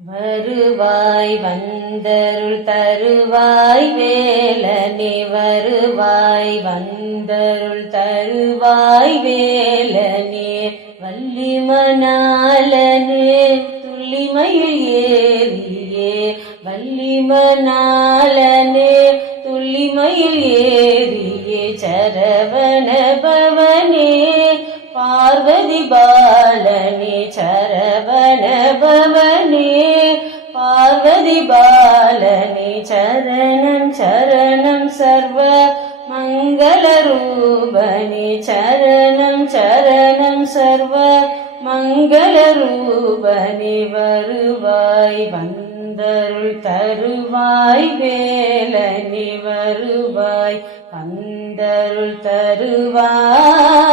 வருவாய் வந்தருள் தருவாய் வேலனே, வருவாய் வந்தருள் தருவாய் வேலனே, வள்ளிமணாளனே துள்ளிமயில் ஏறியே, வள்ளிமணாளனே துள்ளிமயில் ஏறியே, சரவண பவனே பார்வதி பாலனே, சரவண பவனே பார்வதி பாலனே, சரணம் சரணம் சர்வ மங்கள ரூபனே, சரணம் சரணம் சர்வ மங்கள ரூபனே, வருவாய் வந்தருள் தருவாய் வேலனே, வருவாய் வந்தருள் தருவாய்